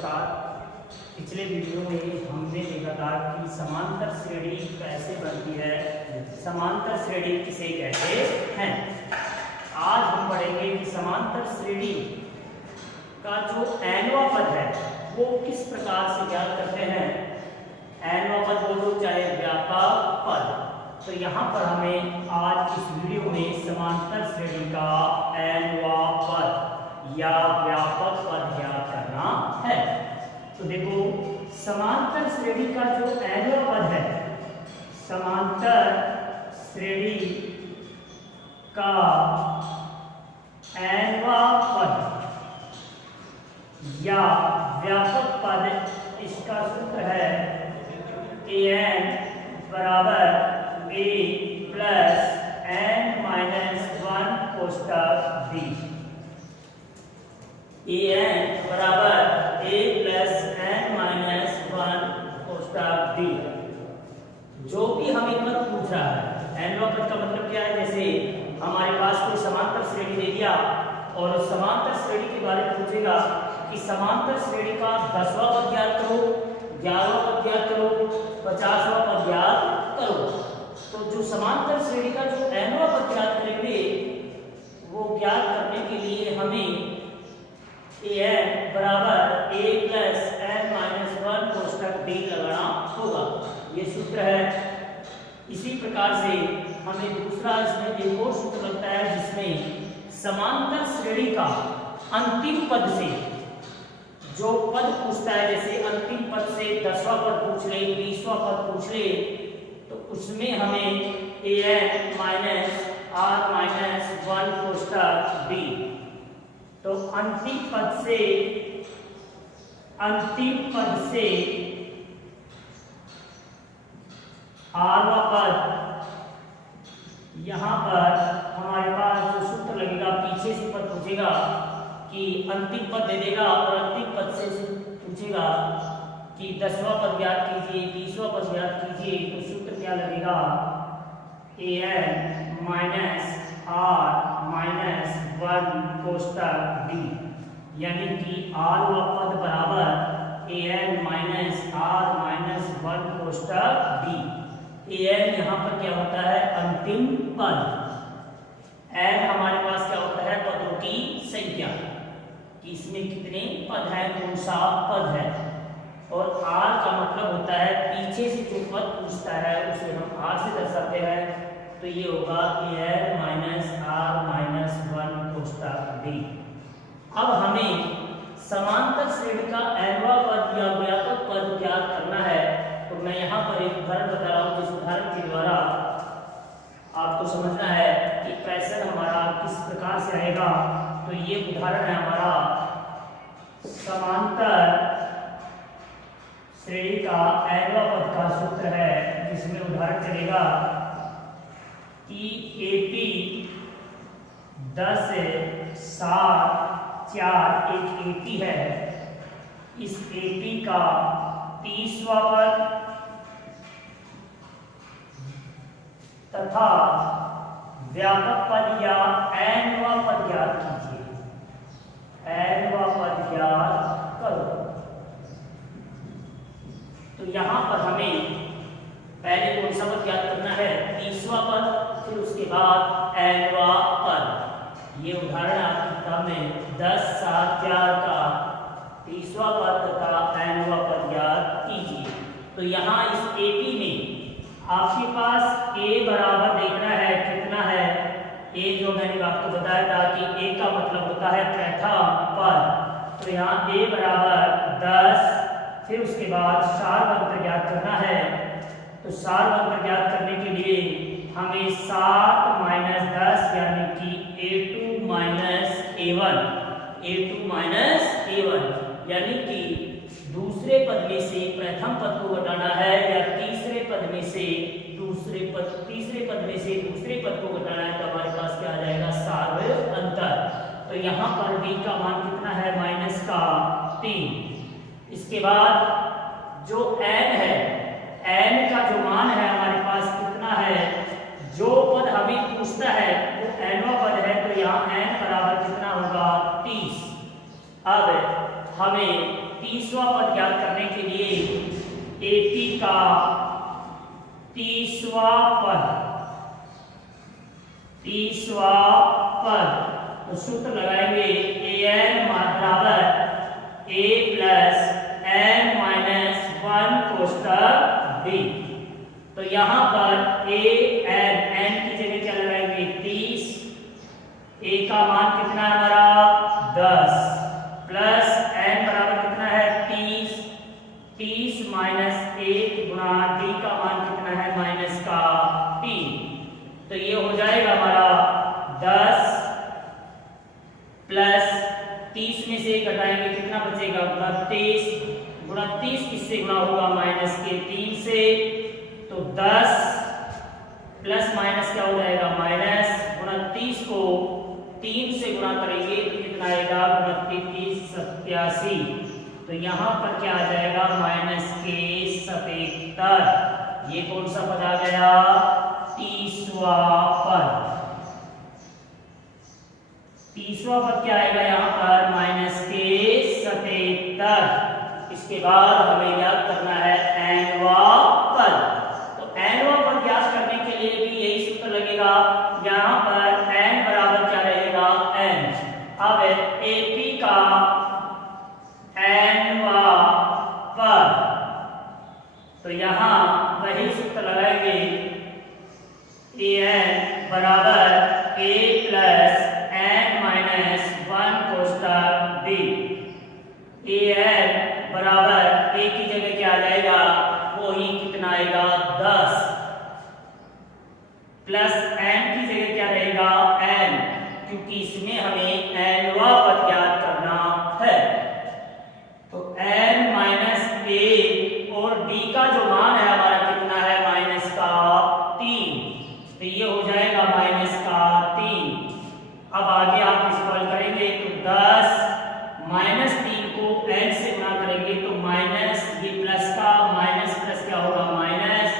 नमस्कार। पिछले वीडियो में हमने देखा था कि समांतर श्रेणी कैसे बनती है, समांतर श्रेणी किसे कहते हैं। आज हम पढ़ेंगे कि समांतर श्रेणी का जो nवां पद है वो किस प्रकार से ज्ञात करते हैं। nवां पद बोलो चाहे व्यापक पद। तो यहाँ पर हमें आज इस वीडियो में समांतर श्रेणी का nवां पद या व्यापक पद ज्ञात करना है। तो देखो, समांतर श्रेणी का जो nवां पद है, समांतर श्रेणी का nवां पद या व्यापक पद, इसका सूत्र है an बराबर a plus n minus 1 कोष्टक b। an बराबर a plus n minus 1 कोष्टक b। जो भी हमें पद पूछ रहा है, nवां पद का मतलब क्या है, जैसे हमारे पास कोई समांतर श्रेणी दे दिया और समांतर श्रेणी के बारे में पूछेगा कि समांतर श्रेणी का 10वां पद ज्ञात करो, 11वां पद ज्ञात करो, 50वां पद ज्ञात करो। तो जो समांतर श्रेणी का जो nवां पद ज्ञात करेंगे वो ज्ञात करने के लिए हमें an बराबर a plus n minus 1 कोष्टक b लगाना होगा। ये सूत्र है। इसी प्रकार से हमें दूसरा इसमें एक और सूत्र लगता है जिसमें समांतर श्रेणी का अंतिम पद से जो पद पूछता है, जैसे अंतिम पद से 10वां पद पूछ ले, 20वां पद पूछ ले, तो उसमें हमें an minus r minus 1 कोष्टक b। तो अंतिम पद से rवां पद, यहाँ पर हमारे पास जो सूत्र लगेगा, पीछे से पद पूछेगा कि अंतिम पद दे देगा और अंतिम पद से पूछेगा कि 10वां पद ज्ञात कीजिए, 20वां पद ज्ञात कीजिए। तो सूत्र क्या लगेगा, an minus r minus 1 कोष्टक b, यानी कि rवां पद बराबर an minus r minus 1 कोष्टक b। an यहाँ पर क्या होता है, अंतिम पद। n हमारे पास क्या होता है, पदों की संख्या, कि इसमें कितने पद हैं, कौन सा पद है। और r का मतलब होता है पीछे से जो पद पूछता है उसे हम r से दर्शाते हैं। तो ये होगा an minus r minus 1 कोष्टक b। अब हमें समांतर श्रेणी का nवां पद या व्यापक पद ज्ञात करना है। तो मैं यहाँ पर एक उदाहरण बता रहा हूँ, जिस उदाहरण के द्वारा आपको समझना है कि क्वेश्चन हमारा किस प्रकार से आएगा। तो ये उदाहरण है हमारा समांतर श्रेणी का nवां पद का सूत्र है, जिसमें उदाहरण चलेगा कि AP 10 7 4 एक AP है। इस AP का 30वां पद तथा व्यापक पद या nवां पद ज्ञात कीजिए। nवां पद ज्ञात करो। तो यहाँ पर हमें पहले कौन सा पद ज्ञात करना है, 30वां पद, फिर उसके बाद nवां पद। ये उदाहरण आपकी किताब में 10 7 4 का 30वां पद तथा nवां पद ज्ञात कीजिए। तो यहाँ इस AP में आपके पास a बराबर देखना है, कितना है, a जो मैंने आपको बताया था कि a का मतलब होता है प्रथम पद। तो यहाँ a बराबर 10, फिर उसके बाद सार अंतर ज्ञात करना है। तो सार अंतर ज्ञात करने के लिए हमें 7 माइनस 10 यानी कि a2 माइनस a1 यानी कि दूसरे पद में से प्रथम पद को घटाना है या तीसरे पद में से दूसरे पद को घटाना है। तो हमारे पास क्या आ जाएगा, सार अंतर। तो यहाँ पर b का मान कितना है, माइनस का 3। इसके बाद जो n है, n का जो मान है हमारे पास कितना है, जो पद हमें पूछता है वो nवां पद है। तो यहाँ n बराबर कितना होगा, 30। अब हमें 30वां पद ज्ञात करने के लिए AP का 30वां पद तो सूत्र लगाएंगे an बराबर a plus n minus 1 कोष्टक b। तो यहाँ पर n की जगह क्या लगाएंगे 30, a का मान कितना है हमारा 10 प्लस n बराबर कितना है 30 माइनस 1 गुणा d का मान कितना है माइनस का 3। तो ये हो जाएगा हमारा 10 प्लस 30 में से घटाएंगे कितना बचेगा 29 किससे गुणा होगा माइनस के 3 से। तो 10 प्लस माइनस क्या हो जाएगा माइनस 29 को 3 से गुणा करेंगे तो कितना आएगा 29 87। तो यहाँ पर क्या आ जाएगा माइनस के 77। ये कौन सा पद आ गया 30वां पद। 30वां पद क्या आएगा यहाँ पर माइनस के 77। इसके बाद हमें ज्ञात करना है nवां पद। तो nवां पद ज्ञात करने के लिए भी यही सूत्र लगेगा। यहाँ पर n बराबर क्या रहेगा n। अब AP का nवां पद तो यहाँ वही सूत्र लगाएंगे an बराबर a plus n minus 1 कोष्टक b। an बराबर a की जगह क्या आ जाएगा वही कितना आएगा 10 प्लस n की जगह क्या रहेगा n, क्योंकि इसमें हमें nवां पद ज्ञात करना है। तो n माइनस a और b का जो मान है हमारा कितना है माइनस का 3। तो ये हो जाएगा माइनस का 3। अब आगे आप इसको हल करेंगे तो 10 माइनस 3 को n से गुणा करेंगे तो माइनस ये प्लस का माइनस प्लस क्या होगा माइनस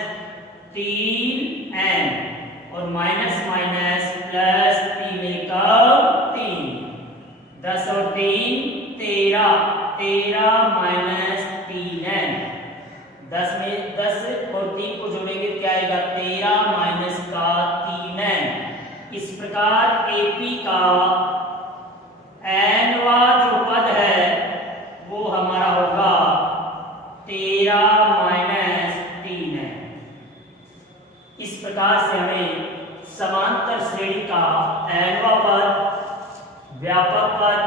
3n और माइनस माइनस प्लस 3 का 3 10 और 3 13 माइनस 3n 10 में 10 और 3 को जोड़ेंगे क्या आएगा 13 माइनस का 3n। इस प्रकार AP का nवां जो पद है वो हमारा होगा 13 माइनस 3n। इस प्रकार से हमें समांतर श्रेणी का nवां पद व्यापक पद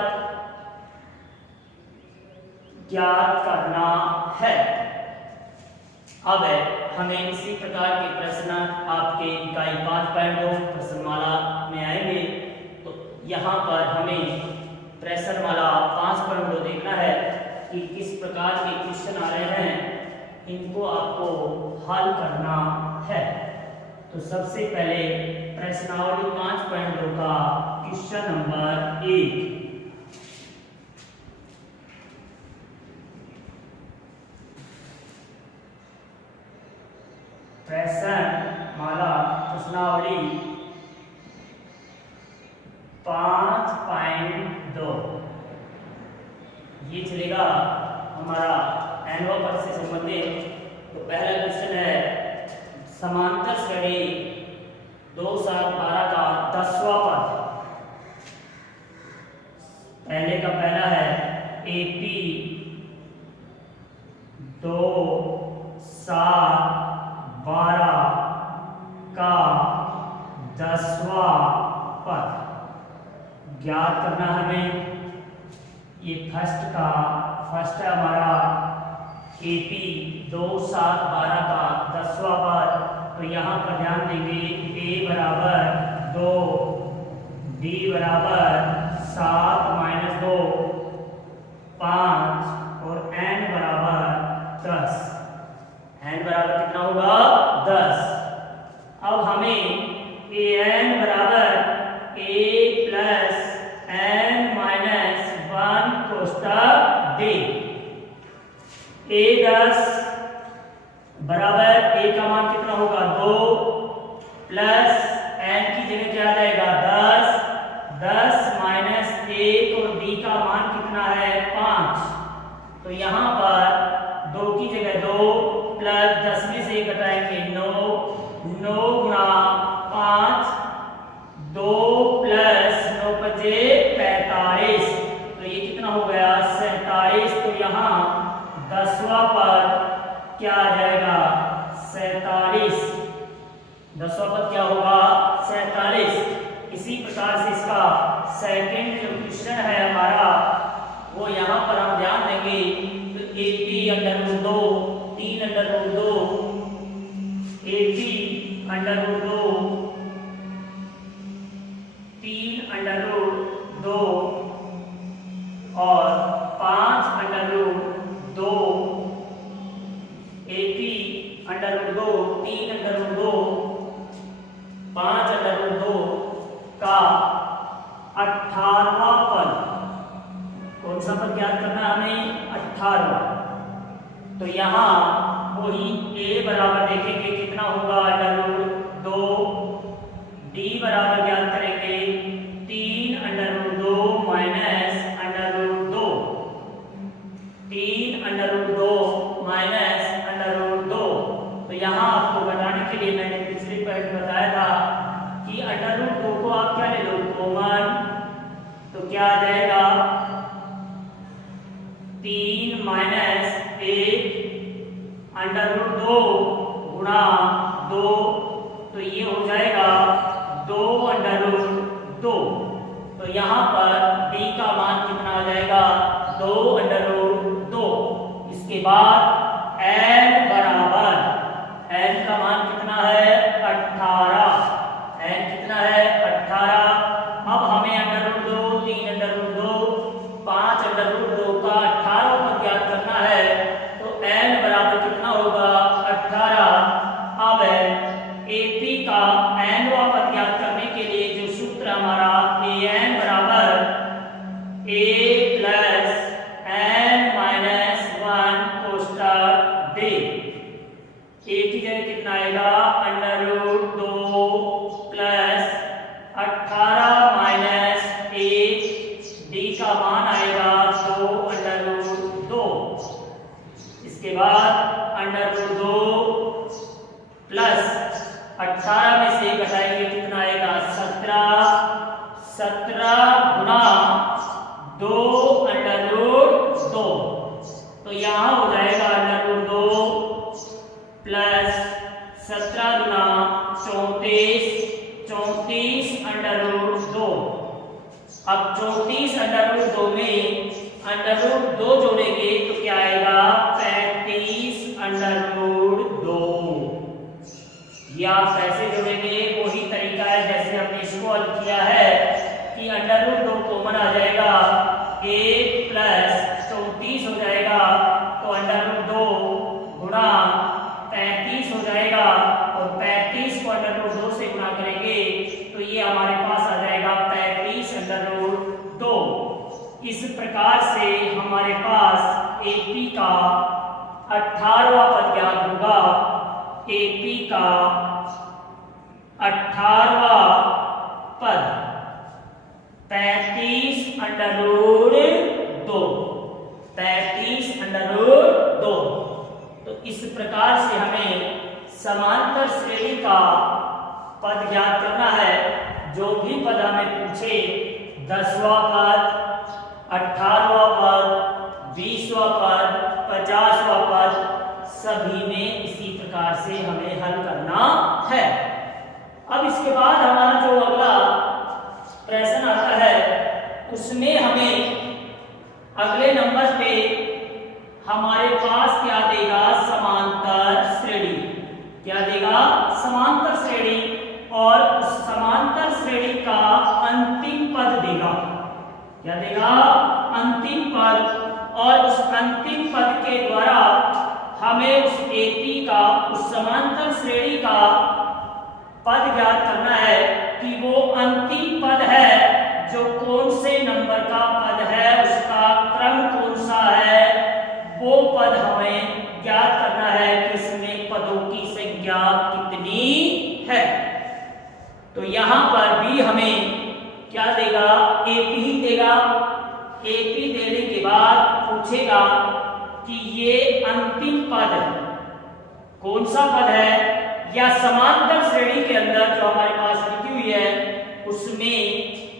ज्ञात करना है। अब हमें इसी प्रकार के प्रश्न आपके इकाई 5.2 प्रश्नमाला में आएंगे। तो यहाँ पर हमें प्रश्नमाला 5.2 देखना है कि किस प्रकार के क्वेश्चन आ रहे हैं, इनको आपको हल करना है। तो सबसे पहले प्रश्नावली 5.2 का क्वेश्चन नंबर 1। प्रश्नमाला प्रश्नावली 5.2 ये चलेगा हमारा nवां पद से संबंधित। तो पहला क्वेश्चन है समांतर श्रेणी 2 7 12 का 10वां पद। पहले का पहला है AP 2 7 12 का 10वां पद ज्ञात करना हमें। ये फर्स्ट है हमारा AP 2 7 12 का 10वां पद। तो यहाँ पर ध्यान देंगे A बराबर 2, B बराबर 7 माइनस 2 5 और n बराबर 10। n बराबर कितना होगा 10। अब हमें an बराबर a प्लस n माइनस 1 कोष्टक d। a10 बराबर a का मान कितना होगा 2 प्लस n की जगह क्या आ जाएगा 10 माइनस 1 और d का मान कितना है 5। यहाँ पर 2 की जगह 2 प्लस 10 में से घटाएंगे 9, 9 गुणा 5, 2 प्लस 9 बजे 45, तो ये कितना हो गया 47। तो यहाँ 10वां पद क्या आ जाएगा 47, 10वां पद क्या होगा 47। इसी प्रकार से इसका सेकंड जो क्वेश्चन है हमारा वो यहाँ पर हम ध्यान देंगे तो 80 under root 2 3 under root 2 80 under root 2 3 under root 2 और 5 under root 2 80 under root 2 3 under root 2 5 under root 2 का 18वां पद। कौन सा पद याद करना है हमें 18वां। तो यहाँ वही a बराबर देखेंगे कितना होगा अंडर रूट 2, d बराबर याद करेंगे 3 under root 2 minus under root 2, 3 under root 2 minus under root 2। तो यहाँ आपको बताने के लिए मैंने पिछले पॉइंट बताया था कि अंडर रूट 2 को आप क्या ले लो कॉमन, तो क्या आ जाएगा 3 माइनस 1 अंडर रूट 2 गुणा 2, तो ये हो जाएगा 2 अंडर रूट 2। तो यहाँ पर d का मान कितना आ जाएगा 2 अंडर रूट 2। इसके बाद n बराबर n का मान कितना है 18, n कितना है 18। अब हमें under root 2 3 under root 2 5 under root 2 का 18 पद ज्ञात करना है, तो n बराबर कितना होगा 18। अब AP का nवां पद ज्ञात करने के लिए जो सूत्र हमारा an बराबर a प्लस n माइनस 1 कोष्टक d, a की जगह कितना आएगा under root 2 plus 18 minus 1, d का मान आएगा 2 अंडर रूट 2। इसके बाद अंडर रूट 2 प्लस 18 में से घटाएंगे कितना आएगा 17, 17 गुणा 2 अंडर रूट 2, तो यहाँ हो जाएगा अंडर रूट 2 प्लस 17 गुणा 34, 34 अंडर रूट 2। अब 34 अंडर रूट 2 में अंडर रूट 2 जोड़ेंगे तो क्या आएगा 35 अंडर रूट 2। ये आप कैसे जोड़ेंगे वही तरीका है जैसे हमने इसको हल किया है कि अंडर रूट 2 कॉमन आ जाएगा 1 प्लस 34 हो जाएगा, तो अंडर रूट 2 गुणा 35 हो जाएगा और 35 को अंडर रूट 2 से गुणा करेंगे तो ये हमारे पास आ जाएगा 35 अंडर रूट 2। इस प्रकार से हमारे पास AP का 18वां पद ज्ञात होगा। AP का 18वां पद 35 अंडर रूट 2, 35 अंडर रूट 2। तो इस प्रकार से हमें समांतर श्रेणी का पद ज्ञात करना है। जो भी पद हमें पूछे 10वां पद, 18वां पद, 20वां पद, 50वां पद, सभी में इसी प्रकार से हमें हल करना है। अब इसके बाद हमारा जो अगला प्रश्न आता है उसमें हमें अगले नंबर पे हमारे पास क्या देगा समांतर श्रेणी, क्या देगा समांतर श्रेणी, और उस समांतर श्रेणी का अंतिम पद देगा। क्या देगा अंतिम पद, और उस अंतिम पद के द्वारा हमें उस AP का उस समांतर श्रेणी का पद ज्ञात करना है कि वो अंतिम पद है जो कौन से नंबर का पद है, उसका क्रम कौन सा है, वो पद हमें ज्ञात करना है कि इसमें पदों की संख्या कितनी है। तो यहाँ पर भी हमें क्या देगा AP ही देगा। AP देने के बाद पूछेगा कि ये अंतिम पद कौन सा पद है, या समांतर श्रेणी के अंदर जो हमारे पास लिखी हुई है उसमें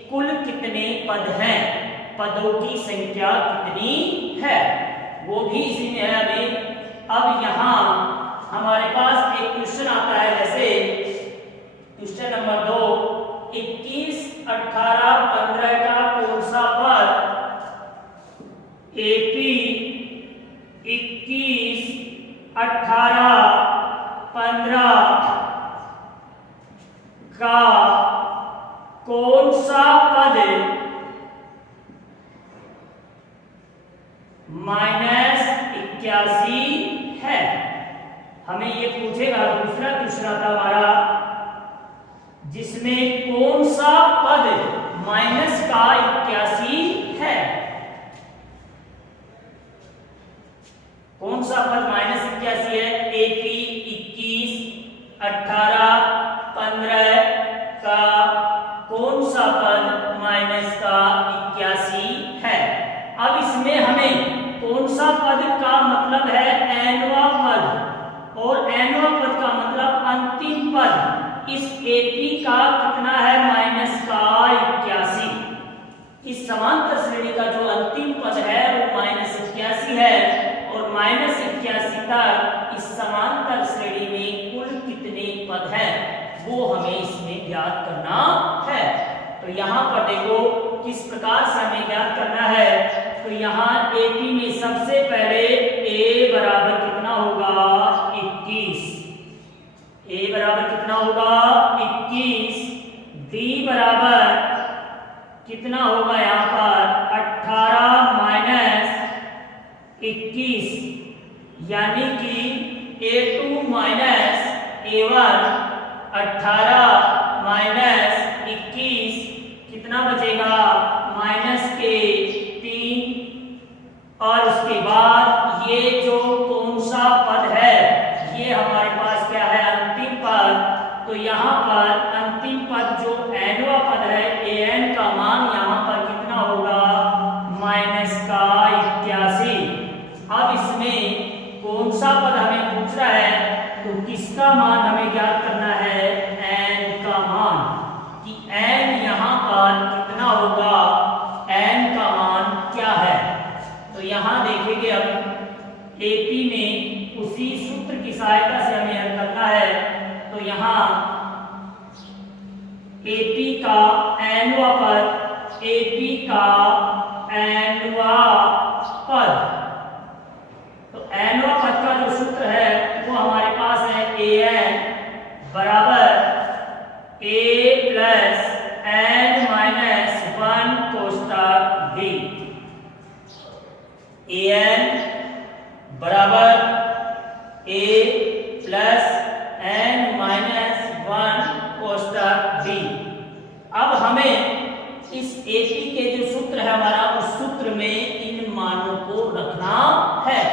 कुल कितने पद हैं, पदों की संख्या कितनी है, वो भी इसी में है हमें। अब यहाँ हमारे पास एक क्वेश्चन आता है, जैसे क्वेश्चन नंबर 2, 21, 18, 15 का कौन सा पद AP 21, 18, 15 का कौन सा पद -81 है। हमें ये पूछेगा, दूसरा क्वेश्चन आता हमारा जिसमें कौन सा पद -81 है, कौन सा पद -81 है। AP 21, 18, 15 का कौन सा पद -81 है। अब इसमें हमें कौन सा पद का मतलब है nवां पद, और nवां पद का मतलब अंतिम पद। इस AP का कितना है -81। इस समांतर श्रेणी का जो अंतिम पद है वो -81 है, और -81 तक इस समांतर श्रेणी में कुल कितने पद हैं वो हमें इसमें ज्ञात करना है। तो यहाँ पर देखो किस प्रकार से हमें ज्ञात करना है। तो यहाँ AP में सबसे पहले A बराबर कितना होगा 21, A बराबर कितना होगा 21, D बराबर कितना होगा यहाँ पर 18 माइनस 21, यानी कि A2 माइनस A1, 18 माइनस 21 कितना बचेगा -3, और उसके बाद ये जो कौन सा पद है ये हमारे पास क्या है अंतिम पद। तो यहाँ पर अंतिम पद जो nवां पद है an का मान यहाँ पर कितना होगा -81। अब इसमें कौन सा पद हमें पूछ रहा है, तो किसका मान हमें ज्ञात करना है n का मान, कि n यहाँ पर कितना होगा, n का मान क्या है। तो यहाँ देखेंगे हम AP में उसी सूत्र की सहायता से हमें हल करना है। तो यहाँ AP का nवां पद, AP का nवां पद, तो nवां पद का जो सूत्र है वो हमारे पास है an बराबर A प्लस n माइनस 1 कोष्टक D। an बराबर A प्लस n माइनस 1 कोष्टक D। अब हमें इस AP के जो सूत्र है हमारा, उस सूत्र में इन मानों को रखना है,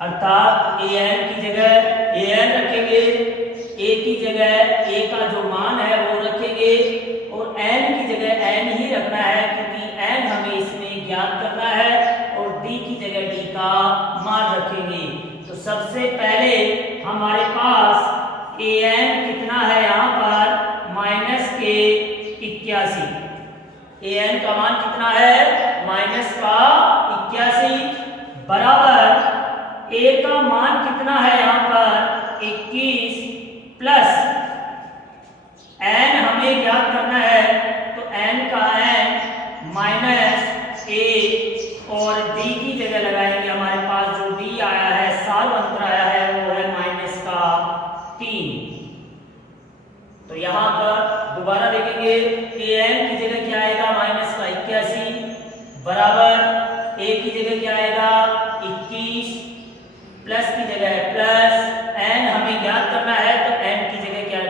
अर्थात an की जगह an रखेंगे, A की जगह A का जो मान है वो रखेंगे, और n की जगह n ही रखना है क्योंकि n हमें इसमें ज्ञात करना है, और D की जगह D का मान रखेंगे। तो सबसे पहले हमारे पास an कितना है यहाँ पर -81, an का मान कितना है -81 बराबर A का मान कितना है यहाँ पर 21 प्लस n हमें ज्ञात करना है, तो n का n माइनस A, और D की जगह लगाएंगे हमारे पास जो D आया है, साल अंतर आया है वो है -3। तो यहाँ पर दोबारा देखेंगे an की जगह क्या आएगा -81 बराबर A की जगह क्या आएगा 21 प्लस की जगह प्लस n हमें ज्ञात करना है, तो n की जगह क्या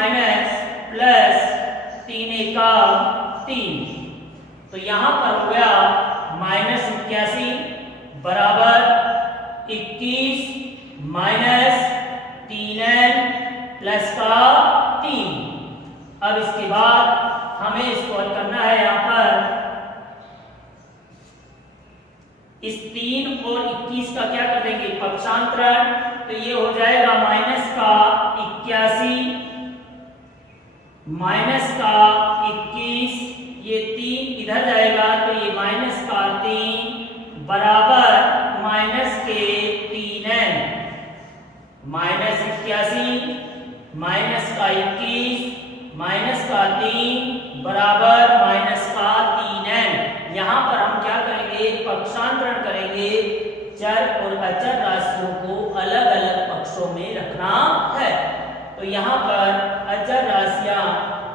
माइनस प्लस 3 एका 3, तो यहां पर हो गया -81 बराबर 21 माइनस 3n प्लस का 3। अब इसके बाद हमें इसको हल करना है। यहां पर इस 3 और 21 का क्या कर देंगे, पक्षांतरण, तो ये हो जाएगा माइनस का 81 माइनस का 21, ये 3 इधर जाएगा तो ये माइनस का 3 बराबर माइनस के 3n, -81 माइनस का 21 माइनस का 3 बराबर माइनस का 3n। यहां पर हम क्या करेंगे, पक्षांतरण करेंगे, चर और अचर राशियों को अलग अलग पक्षों में रखना है। तो यहाँ पर अचर राशियां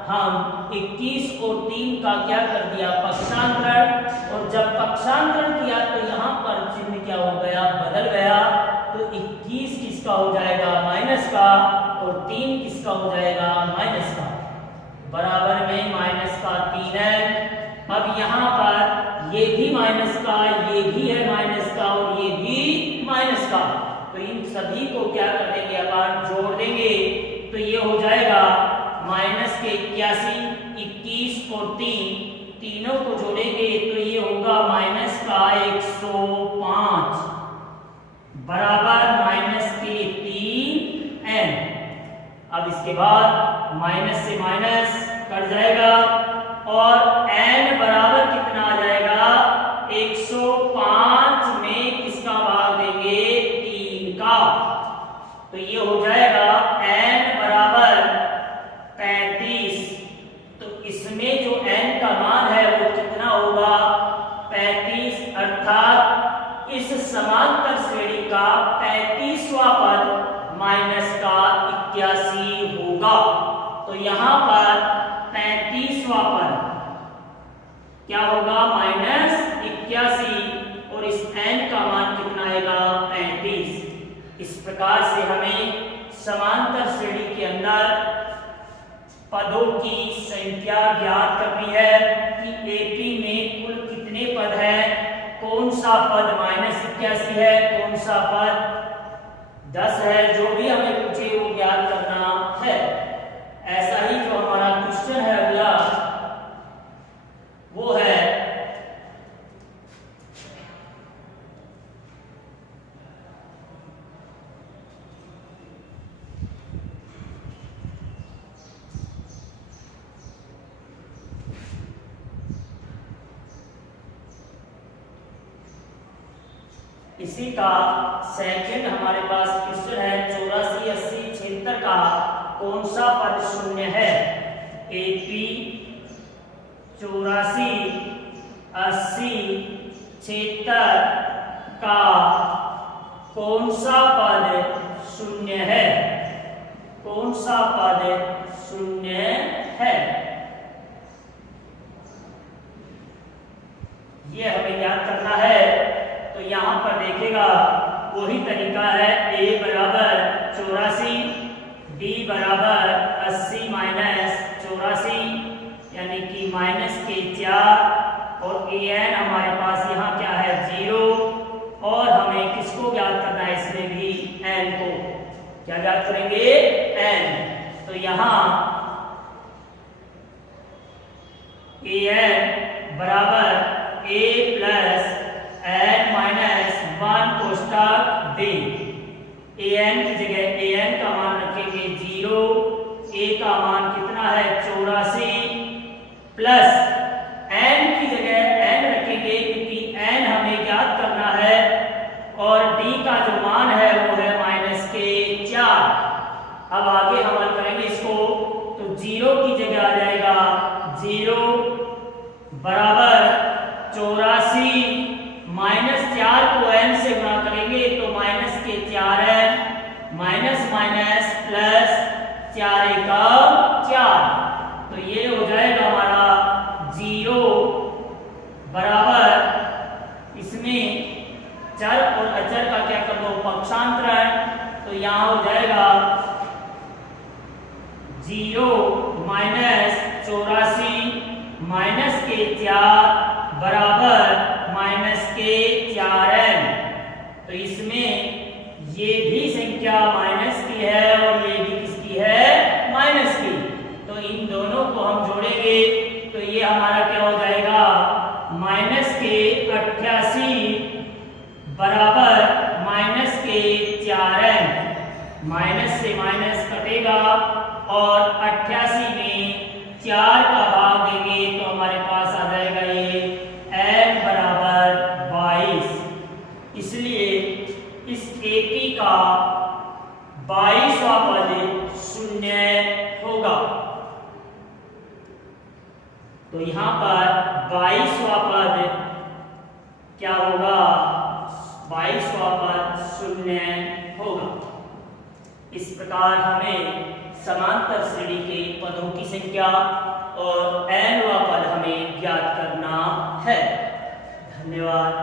हम 21 और 3 का क्या कर दिया, पक्षांतरण, और जब पक्षांतरण किया तो यहाँ पर चिन्ह क्या हो गया, बदल गया, तो 21 किसका हो जाएगा, माइनस का, और 3 किसका हो जाएगा, माइनस का, बराबर में माइनस का 3n। अब यहाँ पर ये भी माइनस का, ये भी है माइनस का, और ये भी माइनस का, तो इन सभी को क्या कर देंगे, अपन जोड़ देंगे, तो ये हो जाएगा माइनस के 81, 21 और 3, तीनों को जोड़ेंगे तो ये होगा माइनस का 105 बराबर माइनस के 3n। अब इसके बाद माइनस से माइनस कट जाएगा और n बराबर कितना आ जाएगा, 105 में किसका भाग देंगे, 3 का, तो ये हो जाएगा n बराबर 35। तो इसमें जो n का मान है वो कितना होगा, 35, अर्थात इस समांतर श्रेणी का 35वां पद माइनस का 81 होगा। तो यहां पर 35वां पद क्या होगा, -81, और इस n का मान कितना आएगा, 35। इस प्रकार से हमें समांतर श्रेणी के अंदर पदों की संख्या ज्ञात करनी है कि एपी में कुल कितने पद हैं, कौन सा पद -81 है, कौन सा पद 10 है, जो भी हमें पूछे वो ज्ञात करना है। ऐसा ही जो हमारा क्वेश्चन है अगला वो है इसी का सेकंड हमारे पास क्वेश्चन है 84, 80, 76 का कौन सा पद शून्य है। एपी 84, 80, 76 का कौन सा पद शून्य है, कौन सा पद शून्य है, ये हमें याद करना है। तो यहां पर देखेगा वही तरीका है, a बराबर 84, d बराबर 80 माइनस 84 यानी कि माइनस के 4, और an हमारे पास यहाँ क्या है 0, और हमें किसको ज्ञात करना है, इसमें भी n को क्या ज्ञात करेंगे, n। तो यहाँ an बराबर a प्लस n माइनस 1 कोष्टक d, an की जगह an का मान रखेंगे 0, a का मान कितना है 84, प्लस n की जगह n रखेंगे क्योंकि n हमें ज्ञात करना है, और d का जो मान है वो है माइनस के 4। अब आगे हम हल करेंगे इसको, तो 0 की जगह आ जाएगा 0 बराबर 84 माइनस 4 को n से गुणा करेंगे तो माइनस के 4n माइनस माइनस प्लस 4 का 4, तो ये हो जाएगा हमारा 0 बराबर, इसमें चर और अचर का क्या कर दो, पक्षांतरण, तो यहाँ हो जाएगा 0 माइनस 84 माइनस के 4 बराबर माइनस के 4n। तो इसमें ये भी संख्या माइनस की है और ये भी किसकी है, माइनस की। तो इन दोनों को हम जोड़ेंगे तो ये हमारा क्या हो जाएगा, माइनस के 88 बराबर माइनस के 4n। माइनस से माइनस कटेगा और 88 में 4 का भाग देंगे तो हमारे पास आ जाएगा ये n बराबर 22। इसलिए इस AP का 22वां पद 0 होगा। तो यहां पर 22वां पद क्या होगा, 22वां पद 0 होगा। इस प्रकार हमें समांतर श्रेणी के पदों की संख्या और nवां पद हमें ज्ञात करना है। धन्यवाद।